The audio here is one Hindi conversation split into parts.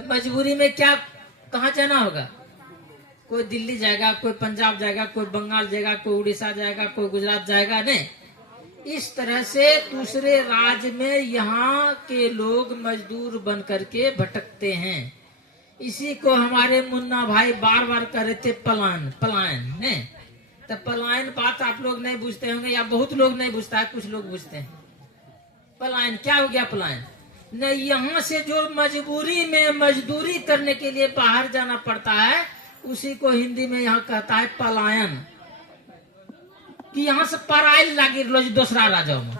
तो मजबूरी में क्या कहाँ जाना होगा? कोई दिल्ली जाएगा, कोई पंजाब जाएगा, कोई बंगाल जाएगा, कोई उड़ीसा जाएगा, कोई गुजरात जाएगा। नहीं, इस तरह से दूसरे राज्य में यहाँ के लोग मजदूर बन करके भटकते हैं। इसी को हमारे मुन्ना भाई बार बार कह रहे थे पलायन पलायन। नहीं तो पलायन बात आप लोग नहीं बुझते होंगे, या बहुत लोग नहीं बुझता है, कुछ लोग बुझते हैं। पलायन क्या हो गया? पलायन नहीं, यहाँ से जो मजबूरी में मजदूरी करने के लिए बाहर जाना पड़ता है, उसी को हिंदी में यहाँ कहता है पलायन। कि यहाँ से पराइल लागी दूसरा राज्य में।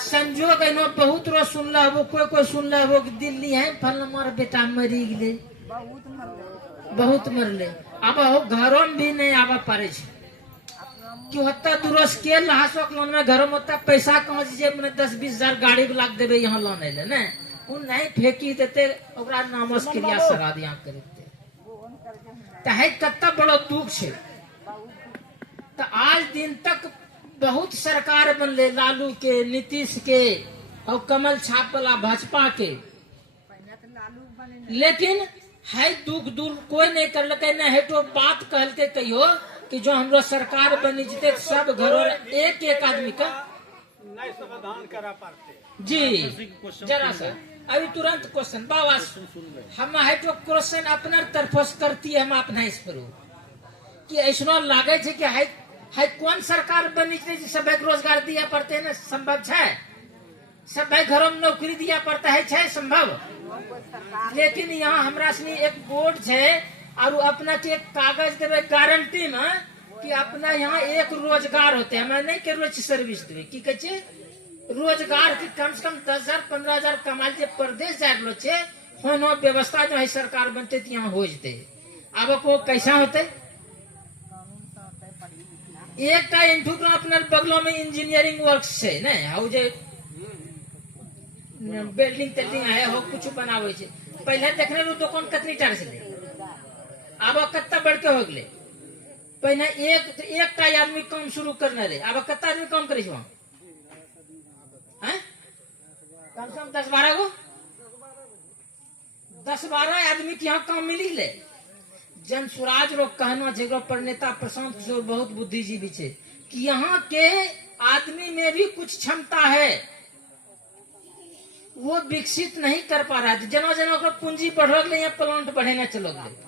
संजोग इनो बहुत रो सुनल हो, कोई सुनल हो कि दिल्ली है फलमार बेटा मरी गए, बहुत मरले। अब हो घरों में भी नहीं आवा पारे छे कि होता दूरस के लहासक लोन में घरों में होता पैसा कहाँ से मैंने 10-20 हजार गाड़ी लाग देवे यहाँ लोन ले ना, उन नहीं फेंकी देते ओकरा नामस के लिए सराद यहाँ करते। तो है कितना बड़ा दुख छे। तो आज दिन तक बहुत सरकार बनले, लालू के, नीतीश के और कमल छाप वाला भाजपा के, लेकिन है दुख दूर कोई नहीं कर लगे। न है तो बात कहते कहियो कि जो हम लोग सरकार बनी जीते सब घरों एक एक आदमी का नहीं समाधान करा पाते जी। जरा सा अभी तुरंत क्वेश्चन बाबा हम है तो क्वेश्चन अपना तरफ से करती है, हम अपना इस पर कि ऐसा लागे छे कि है कौन सरकार बनी जीते सब रोजगार दिया पड़ते है ना, संभव है? सब घरों में नौकरी दिया पड़ता है संभव? लेकिन यहाँ हमरा सनी एक बोर्ड है और अपना के एक कागज देवे गारंटी में कि अपना यहाँ एक रोजगार होते हैं। मैं नहीं कर रही सर्विस देवे की कहे रोजगार की कम से कम 10,000-15,000 कमाल जे प्रदेश जा रहे छे होनो व्यवस्था जो है सरकार बनते यहाँ हो जते। अब को कैसा होते? एक इंठू अपने बगलों में इंजीनियरिंग वर्क से नहीं हाउ जे बिल्डिंग तेल्डिंग है हो कुछ बनावे छे। पहले देखने रो दुकान कतनी टार से ले, अब कत्ता बढ़ के हो गए। पहले एक आदमी काम शुरू करने रहे, अब कत्ता आदमी काम करे वहाँ? कम से कम 10-12 गो 10-12 आदमी के यहाँ काम मिली ले। जन स्वराज रो कहना छे पर नेता प्रशांत किशोर बहुत बुद्धिजीवी छे कि यहाँ के आदमी में भी कुछ क्षमता है, वो विकसित नहीं कर पा रहा है। जना जना का पूंजी बढ़ गए, यहाँ प्लांट बढ़ेना चलो गए।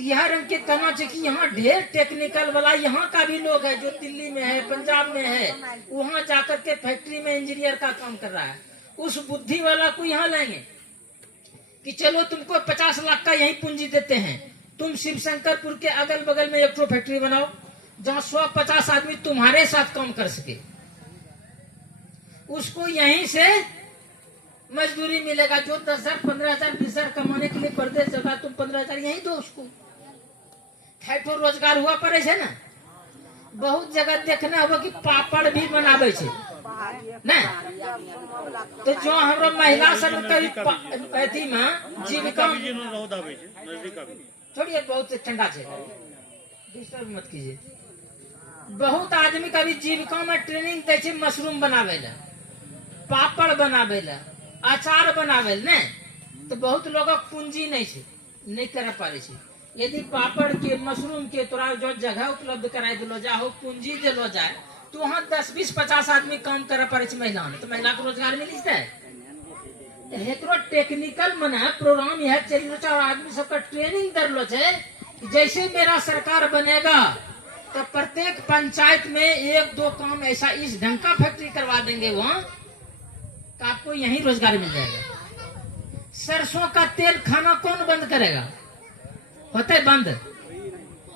यह रंग के कहना चाहिए कि यहाँ ढेर टेक्निकल वाला यहाँ का भी लोग है जो दिल्ली में है, पंजाब में है, वहां जाकर के फैक्ट्री में इंजीनियर का काम कर रहा है। उस बुद्धि वाला को यहाँ लाएंगे कि चलो तुमको 50 लाख का यही पूंजी देते हैं, तुम शिव शंकरपुर के अगल बगल में एक तो फैक्ट्री बनाओ जहाँ 150 आदमी तुम्हारे साथ काम कर सके। उसको यहीं से मजदूरी मिलेगा। जो 10,000, 15,000, 20,000 कमाने के लिए प्रदेश जगह तुम 15,000 यही दो उसको। तो रोजगार हुआ पड़े छे ना। बहुत जगह देखना होगा कि पापड़ भी बनावे छे ना। तो जो हमारा महिला सब कभी में जीविका छोड़िए, बहुत ठंडा छे, डिस्टर्ब मत कीजिए। बहुत आदमी का भी जीविका में ट्रेनिंग दे छे, मशरूम बनावे ला, पापड़ बनावे ला, अचार बनावे ने। तो बहुत लोग पूंजी नहीं छे, नहीं कर पा रहे छे। यदि पापड़ के, मशरूम के तोरा जो जगह उपलब्ध कराई दिलो जा हो, पूंजी दिलो जाए, तो वहाँ 10, 20, 50 आदमी काम कर पा रहे महिला ने, तो महिला को रोजगार मिल जाए। टेक्निकल मना प्रोग्राम यह चल रहा और आदमी सबका ट्रेनिंग कर लो छे। जैसे मेरा सरकार बनेगा तो प्रत्येक पंचायत में 1-2 काम ऐसा इस ढंग का फैक्ट्री करवा देंगे वहाँ, तो आपको यही रोजगार मिल जाएगा। सरसों का तेल खाना कौन बंद करेगा? होते बंद।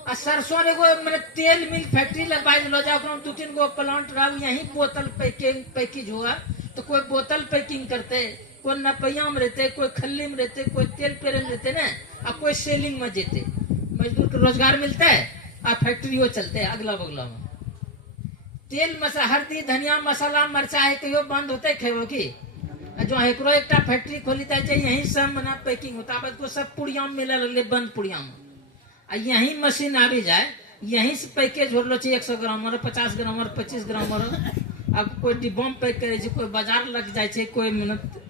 और सरसों ने मैंने तेल मिल फैक्ट्री लगवा दिलो जा, 2-3 गो प्लांट रहा, यही बोतल पैकेज हुआ, तो कोई बोतल पैकिंग करते, कोई नपैया में रहते, कोई खल्ली में रहते, कोई तेल पेरे में रहते ना, और कोई सेलिंग में जेते। मजदूर को रोजगार मिलता है और फैक्ट्री वो चलते है अगला बगला में। तेल मसाला, हल्दी, धनिया, मसाला, मरचा है कहियो बंद होते खेबो की। जो एकरो एक फैक्ट्री खोली चाहिए, यही सब मना पैकिंग होता है। तो सब पुड़िया में मिले लगले, बंद पुड़िया में। यही मशीन आ भी जाए, यही से पैकेज हो लो 100 ग्राम और 50 ग्राम और 25 ग्राम और अब कोई डिब्बा में पैक करे, कोई बाजार लग जाए, कोई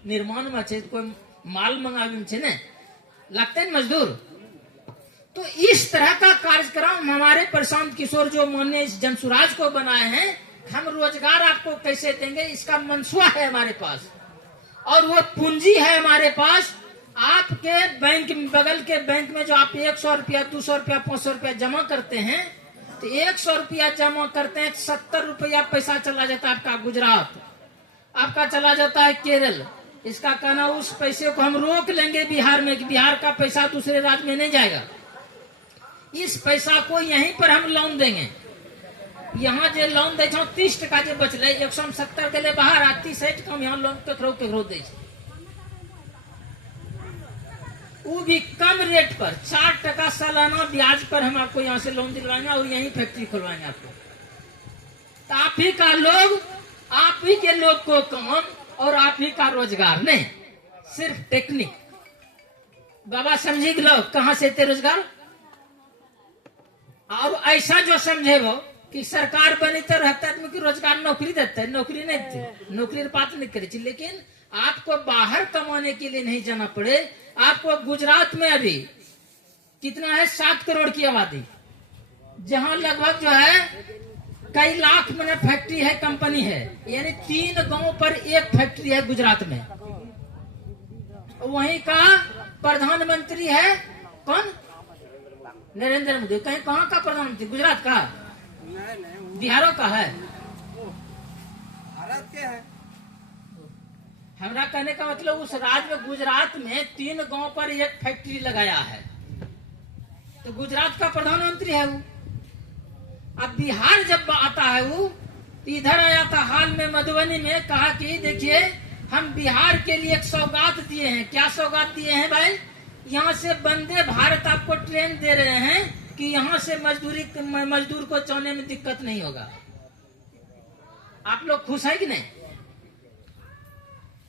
निर्माण में छे, कोई माल मंगावे में छे ने, लगते हैं मजदूर। तो इस तरह का कार्यक्रम हमारे प्रशांत किशोर जो माननीय इस जनसुराज को बनाए हैं, हम रोजगार आपको कैसे देंगे, इसका मनसूबा है हमारे पास, और वो पूंजी है हमारे पास। आपके बैंक, बगल के बैंक में जो आप 100 रुपया, 200 रुपया, 500 रुपया जमा करते हैं, तो 100 रुपया जमा करते हैं, 70 रुपया पैसा चला जाता है आपका गुजरात, आपका चला जाता है केरल। इसका कहना उस पैसे को हम रोक लेंगे बिहार में, कि बिहार का पैसा दूसरे राज्य में नहीं जाएगा। इस पैसा को यहीं पर हम लोन देंगे। यहाँ जो लोन दे 30 टका जो बचले, 170 के लिए बाहर आ, 30 कम यहाँ लोन केकरो दे, वो भी कम रेट पर 4 टका सालाना ब्याज पर हम आपको यहाँ से लोन दिलवाएंगे और यहीं फैक्ट्री खुलवाएंगे आपको। तो आप ही का लोग, आप ही के लोग को काम और आप ही का रोजगार, नहीं सिर्फ टेक्निक। बाबा समझी लो कहाँ से ते रोजगार। और ऐसा जो समझे वो कि सरकार बनी तो रहता है कि रोजगार नौकरी देता है, नौकरी नहीं देते, नौकरी बात नहीं करे। लेकिन आपको बाहर कमाने के लिए नहीं जाना पड़े। आपको गुजरात में अभी कितना है, 7 करोड़ की आबादी, जहां लगभग जो है कई लाख में फैक्ट्री है, कंपनी है, यानी 3 गांव पर एक फैक्ट्री है गुजरात में। वहीं का प्रधानमंत्री है कौन, नरेंद्र मोदी। कहीं कहाँ का प्रधानमंत्री, गुजरात का, बिहारों का है, भारत के है। हमारा कहने का मतलब उस राज्य में, गुजरात में 3 गांव पर एक फैक्ट्री लगाया है, तो गुजरात का प्रधानमंत्री है वो। अब बिहार जब आता है वो, इधर आया था हाल में मधुबनी में, कहा कि देखिए हम बिहार के लिए एक सौगात दिए हैं। क्या सौगात दिए हैं भाई, यहाँ से वंदे भारत आपको ट्रेन दे रहे हैं कि यहाँ से मजदूर को जाने में दिक्कत नहीं होगा। आप लोग खुश है कि नहीं।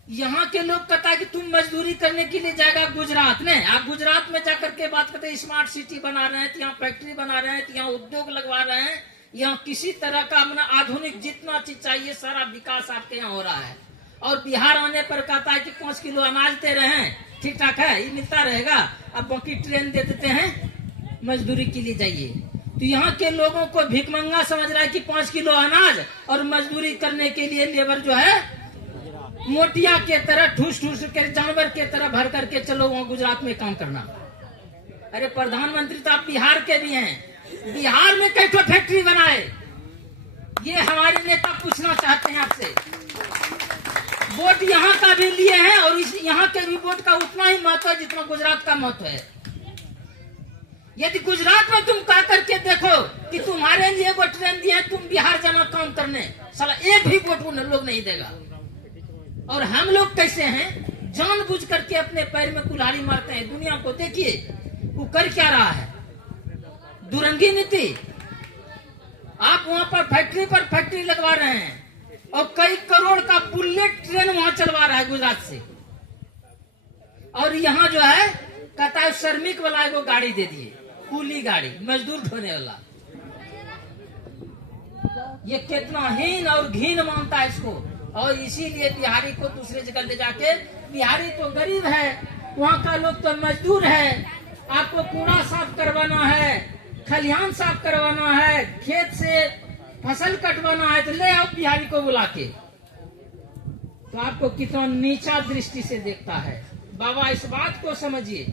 यहाँ के लोग कहता है कि तुम मजदूरी करने के लिए जाएगा गुजरात में, आप गुजरात में जाकर के बात करते हैं स्मार्ट सिटी बना रहे हैं, यहाँ फैक्ट्री बना रहे हैं, यहाँ उद्योग लगवा रहे हैं, यहाँ किसी तरह का अपना आधुनिक जितना चीज चाहिए सारा विकास आपके यहाँ हो रहा है। और बिहार आने पर कहता है कि 5 किलो अनाज दे रहे हैं, ठीक ठाक है, ये मिलता रहेगा, अब बाकी ट्रेन दे देते हैं, मजदूरी के लिए जाइए। तो यहाँ के लोगों को भिखमंगा समझ रहा है कि 5 किलो अनाज और मजदूरी करने के लिए लेबर जो है मोटिया के तरह ठूस ठूस के जानवर के तरह भर करके चलो वहाँ गुजरात में काम करना। अरे प्रधानमंत्री तो आप बिहार के भी हैं, बिहार में कई फैक्ट्री बनाए, ये हमारे नेता पूछना चाहते हैं आपसे। वोट यहाँ का भी लिए हैं और इस यहाँ के भी वोट का उतना ही महत्व है जितना गुजरात का महत्व है। यदि गुजरात में तुम कह करके देखो कि तुम्हारे लिए वो ट्रेन दिए, तुम बिहार जाना काम करने, साला एक भी वोट लोग नहीं देगा। और हम लोग कैसे हैं, जानबूझ करके अपने पैर में कुल्हाड़ी मारते हैं। दुनिया को देखिए वो कर क्या रहा है, दुरंगी नीति। आप वहां पर फैक्ट्री लगवा रहे हैं और कई करोड़ का बुलेट ट्रेन वहां चलवा रहा है गुजरात से। और यहाँ जो है कहता है श्रमिक वाला एगो गाड़ी दे दिए, कूली गाड़ी, मजदूर ढोने वाला। ये कितना हीन और घीन मानता है इसको। और इसीलिए बिहारी को दूसरे जगह ले जाके, बिहारी तो गरीब है, वहाँ का लोग तो मजदूर है, आपको कूड़ा साफ करवाना है, खलिहान साफ करवाना है, खेत से फसल कटवाना है, तो ले आओ बिहारी को बुला के। तो आपको कितना नीचा दृष्टि से देखता है। बाबा इस बात को समझिए,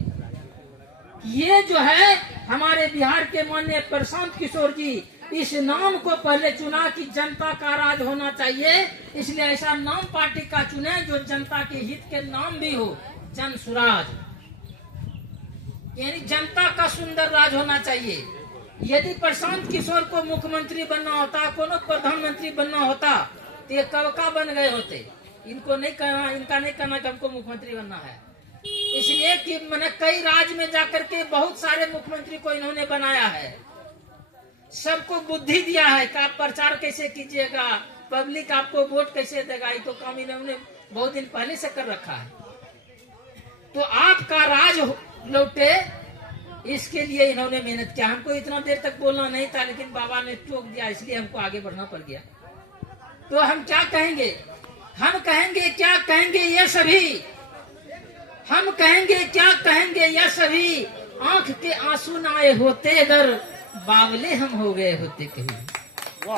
ये जो है हमारे बिहार के माननीय प्रशांत किशोर जी इस नाम को पहले चुना कि जनता का राज होना चाहिए, इसलिए ऐसा नाम पार्टी का चुने जो जनता के हित के नाम भी हो, जन सुराज, यानी जनता का सुंदर राज होना चाहिए। यदि प्रशांत किशोर को मुख्यमंत्री बनना होता, कोनो प्रधानमंत्री बनना होता, तो ये कब का बन गए होते। इनको नहीं कहना, इनका नहीं कहना कि हमको मुख्यमंत्री बनना है, इसलिए कि मैंने कई राज्य में जाकर के बहुत सारे मुख्यमंत्री को इन्होंने बनाया है, सबको बुद्धि दिया है कि आप प्रचार कैसे कीजिएगा, पब्लिक आपको वोट कैसे देगा। ये तो काम इन्होंने बहुत दिन पहले से कर रखा है। तो आपका राज लौटे, इसके लिए इन्होंने मेहनत किया। हमको इतना देर तक बोलना नहीं था, लेकिन बाबा ने टोक दिया, इसलिए हमको आगे बढ़ना पड़ गया। तो हम क्या कहेंगे, हम कहेंगे क्या कहेंगे ये सभी, हम कहेंगे क्या कहेंगे ये सभी, आंख के आंसू न आए होते अगर बावले हम हो गए होते कहीं।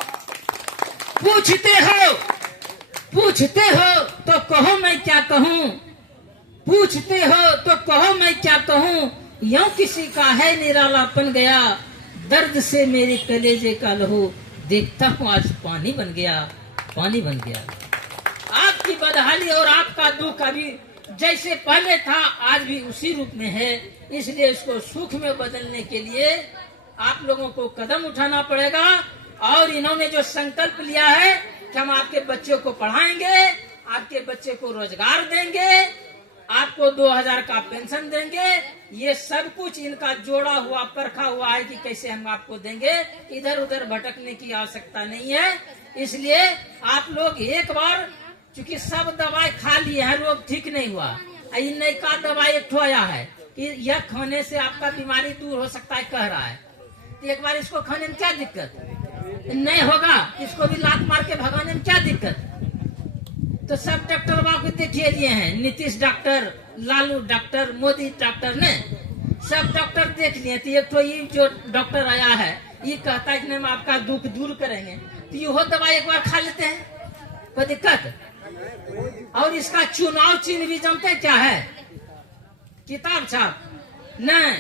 पूछते हो तो कहो मैं क्या कहूँ, पूछते हो तो कहो मैं क्या कहूँ, यूं किसी का है निरालापन गया, दर्द से मेरे कलेजे का लहू देखता हूँ आज पानी बन गया, पानी बन गया। आपकी बदहाली और आपका दुख अभी जैसे पहले था आज भी उसी रूप में है, इसलिए इसको सुख में बदलने के लिए आप लोगों को कदम उठाना पड़ेगा। और इन्होंने जो संकल्प लिया है कि हम आपके बच्चों को पढ़ाएंगे, आपके बच्चे को रोजगार देंगे, आपको 2000 का पेंशन देंगे, ये सब कुछ इनका जोड़ा हुआ परखा हुआ है कि कैसे हम आपको देंगे। इधर उधर भटकने की आवश्यकता नहीं है। इसलिए आप लोग एक बार, चूंकि सब दवाई खा लिए हैं, रोग ठीक नहीं हुआ, नई का दवाई एक ठो आया है कि यह खाने से आपका बीमारी दूर हो सकता है कह रहा है, तो एक बार इसको खाने में क्या दिक्कत नहीं होगा, इसको भी लात मार के भगाने में क्या दिक्कत। तो सब डॉक्टर को देखिए लिए हैं, Nitish doctor, Lalu doctor, Modi doctor ने सब डॉक्टर देख लिए। तो एक तो ये जो डॉक्टर आया है ये कहता है कि हम आपका दुख दूर करेंगे, तो यह दवाई एक बार खा लेते हैं, कोई दिक्कत। और इसका चुनाव चिन्ह भी जानते क्या है, किताब छाप नहीं,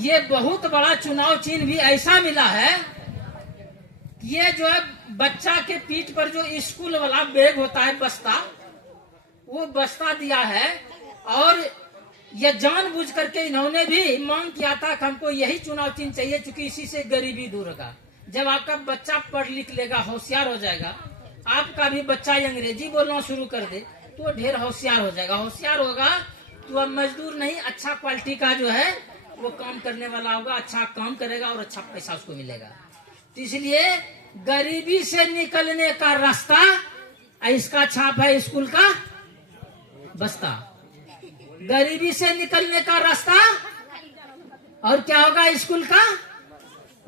ये बहुत बड़ा चुनाव चिन्ह भी ऐसा मिला है, ये जो है बच्चा के पीठ पर जो स्कूल वाला बैग होता है बस्ता, वो बस्ता दिया है। और ये जानबूझ करके इन्होंने भी मांग किया था कि हमको यही चुनाव चिन्ह चाहिए, क्योंकि इसी से गरीबी दूर होगा। जब आपका बच्चा पढ़ लिख लेगा, होशियार हो जाएगा, आपका भी बच्चा अंग्रेजी बोलना शुरू कर दे तो ढेर होशियार हो जाएगा। होशियार होगा तो अब मजदूर नहीं, अच्छा क्वालिटी का जो है वो काम करने वाला होगा, अच्छा काम करेगा और अच्छा पैसा उसको मिलेगा। तो इसलिए गरीबी से निकलने का रास्ता, इसका छाप है स्कूल का बस्ता, गरीबी से निकलने का रास्ता, और क्या होगा स्कूल का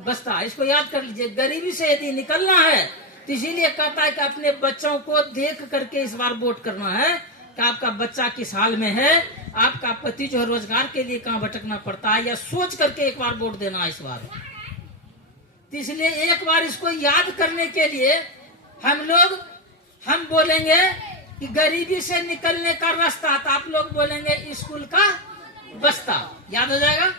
बस्ता। इसको याद कर लीजिए, गरीबी से यदि निकलना है तो इसीलिए कहता है कि अपने बच्चों को देख करके इस बार वोट करना है कि आपका बच्चा किस हाल में है, आपका पति जो है रोजगार के लिए कहाँ भटकना पड़ता है, या सोच करके एक बार वोट देना है इस बार। तो इसलिए एक बार इसको याद करने के लिए हम बोलेंगे कि गरीबी से निकलने का रास्ता, तो आप लोग बोलेंगे स्कूल का बस्ता, याद हो जाएगा।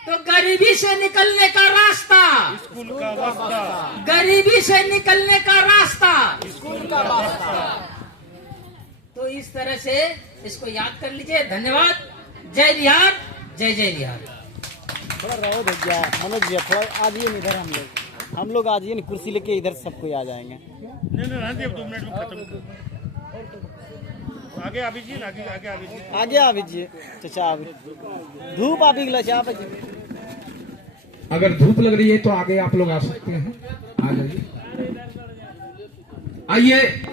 तो गरीबी से निकलने का रास्ता स्कूल का बस्ता, गरीबी से निकलने का रास्ता स्कूल का बस्ता। तो इस तरह से इसको याद कर लीजिए। धन्यवाद। जय बिहार, जय जय बिहार। थोड़ा रहो भैया, मनोज भैया थोड़ा आ जाइए इधर, हम लोग आ जाइए ना, कुर्सी लेके इधर सबको आ जाएंगे। नहीं रहने अब 2 मिनट में खत्म। आगे आ दीजिए, आगे आगे आ दीजिए, आगे आ दीजिए चाचा, धूप आ गई चाचा। अगर धूप लग रही है तो आगे आप लोग आ सकते हैं, आ जाइए, आइए।